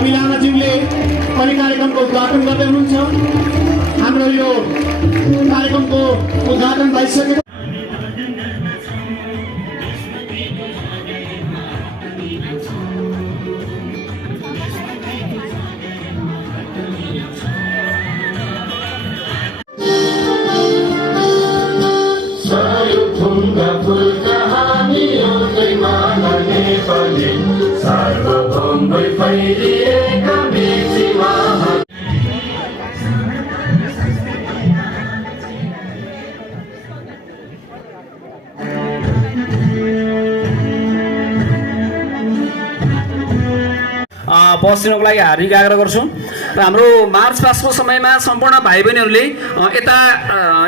रवि लामाज्यूले पनि कार्यक्रमको उद्घाटन गर्दै हुनुहुन्छ। हाम्रो यो कार्यक्रमको उद्घाटन भइसकेको पस्दिनको लागि हार्दिक आग्रह गर्छौँ र हाम्रो मार्च पासको समयमा सम्पूर्ण भाइ बहिनीहरूले यता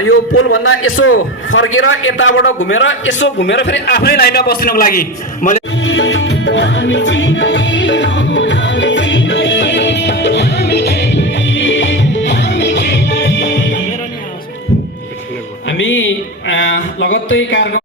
यो पोलभन्दा यसो फर्केर यताबाट घुमेर यसो घुमेर फेरि आफ्नै लाइनमा बस्दिनको लागि मैले हामी लगत्तै कार्यक्रम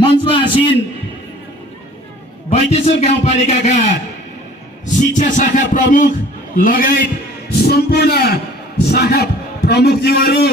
मञ्चमा आसीन बैतेश्वर गाउँपालिकाका शिक्षा शाखा प्रमुख लगायत सम्पूर्ण शाखा प्रमुखज्यूहरू